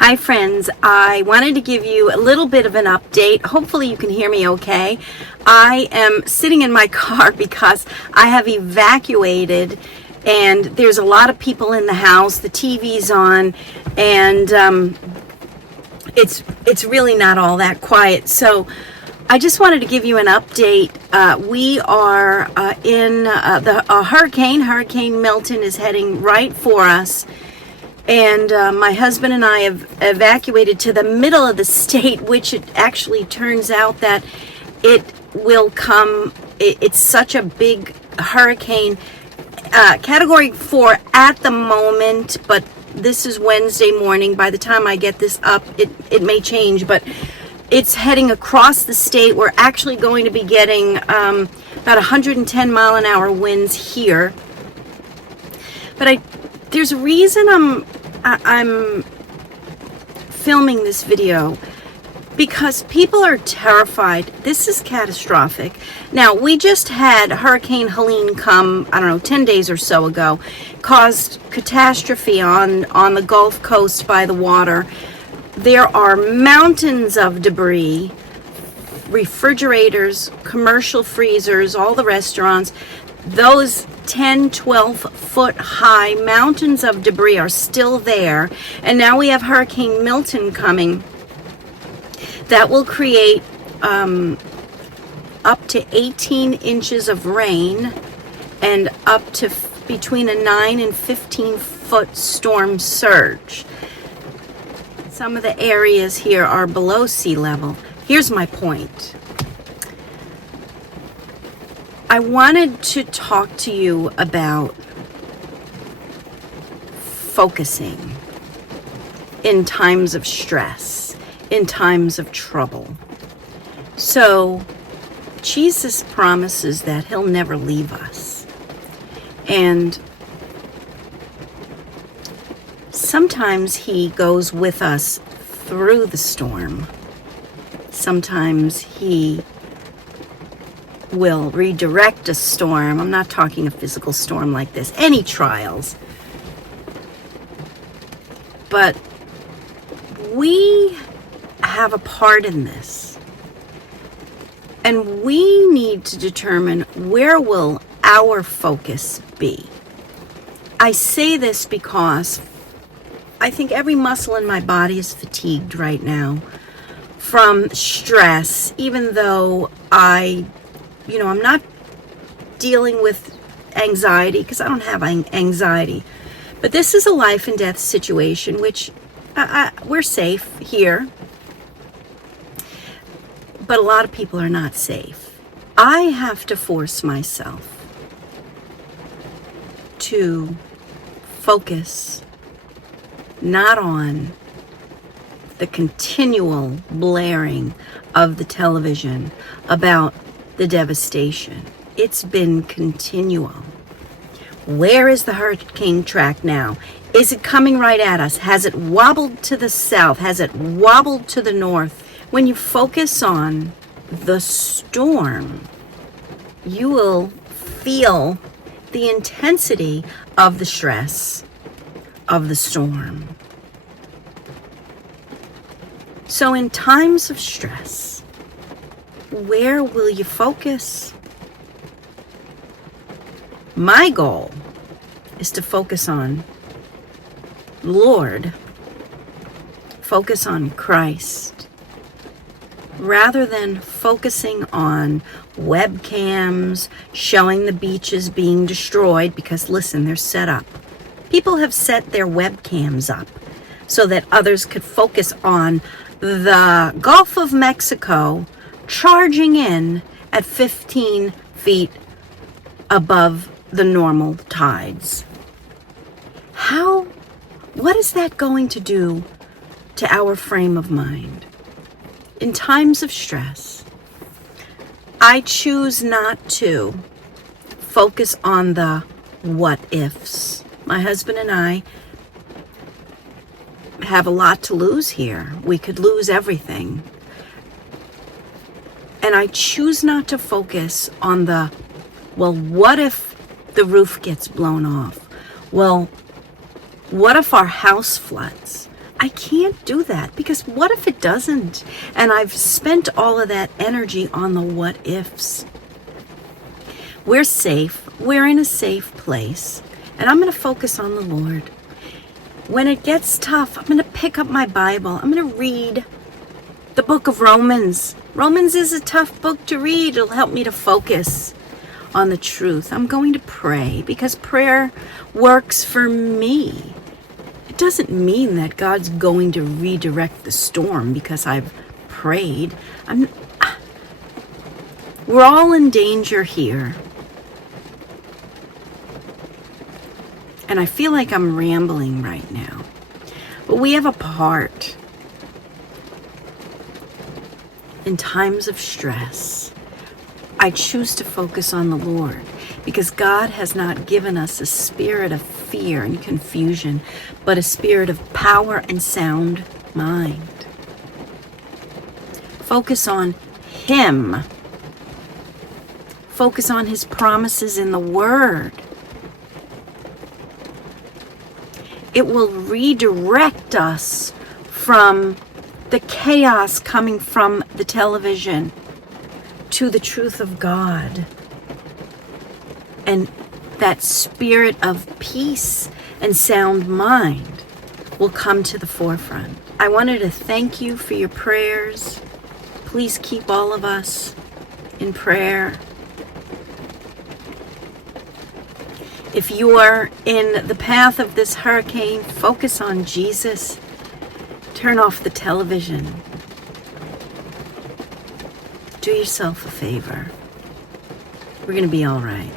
Hi friends, I wanted to give you a little bit of an update. Hopefully you can hear me okay. I am sitting in my car because I have evacuated and there's a lot of people in the house. The TV's on and it's really not all that quiet. So I just wanted to give you an update. We are in the Hurricane Milton is heading right for us. And my husband and I have evacuated to the middle of the state, which it actually turns out that it will come. It's such a big hurricane, category 4 at the moment, but this is Wednesday morning. By the time I get this up, it may change, but it's heading across the state. We're actually going to be getting about 110 mile an hour winds here. But there's a reason I'm filming this video, because people are terrified. This is catastrophic. Now, we just had Hurricane Helene come, 10 days or so ago, caused catastrophe on the Gulf Coast by the water. There are mountains of debris, refrigerators, commercial freezers, all the restaurants. Those 10, 12 foot high mountains of debris are still there. And now we have Hurricane Milton coming that will create up to 18 inches of rain and up to between a 9 and 15 foot storm surge. Some of the areas here are below sea level. Here's my point. I wanted to talk to you about focusing in times of stress, in times of trouble. So, Jesus promises that He'll never leave us. And sometimes He goes with us through the storm. Sometimes He will redirect a storm. I'm not talking a physical storm like this, any trials. But we have a part in this. And we need to determine, where will our focus be? I say this because I think every muscle in my body is fatigued right now from stress, even though I'm not dealing with anxiety, because I don't have anxiety. But this is a life and death situation, which we're safe here. But a lot of people are not safe. I have to force myself to focus not on the continual blaring of the television about the devastation. It's been continual. Where is the hurricane track now? Is it coming right at us? Has it wobbled to the south? Has it wobbled to the north? When you focus on the storm, you will feel the intensity of the stress of the storm. So in times of stress, where will you focus? My goal is to focus on Lord, focus on Christ, rather than focusing on webcams showing the beaches being destroyed, because listen, they're set up. People have set their webcams up so that others could focus on the Gulf of Mexico charging in at 15 feet above the normal tides. What is that going to do to our frame of mind? In times of stress, I choose not to focus on the what ifs. My husband and I have a lot to lose here. We could lose everything. And I choose not to focus on the, well, what if the roof gets blown off? Well, what if our house floods? I can't do that, because what if it doesn't? And I've spent all of that energy on the what ifs. We're safe. We're in a safe place. And I'm going to focus on the Lord. When it gets tough, I'm going to pick up my Bible. I'm going to read the book of Romans. Romans is a tough book to read. It'll help me to focus on the truth. I'm going to pray, because prayer works for me. It doesn't mean that God's going to redirect the storm because I've prayed. We're all in danger here. And I feel like I'm rambling right now. But we have a part in times of stress. I choose to focus on the Lord, because God has not given us a spirit of fear and confusion, but a spirit of power and sound mind. Focus on Him. Focus on His promises in the Word. It will redirect us from the chaos coming from the television to the truth of God. And that spirit of peace and sound mind will come to the forefront. I wanted to thank you for your prayers. Please keep all of us in prayer. If you're in the path of this hurricane, focus on Jesus. Turn off the television. Do yourself a favor. We're going to be all right.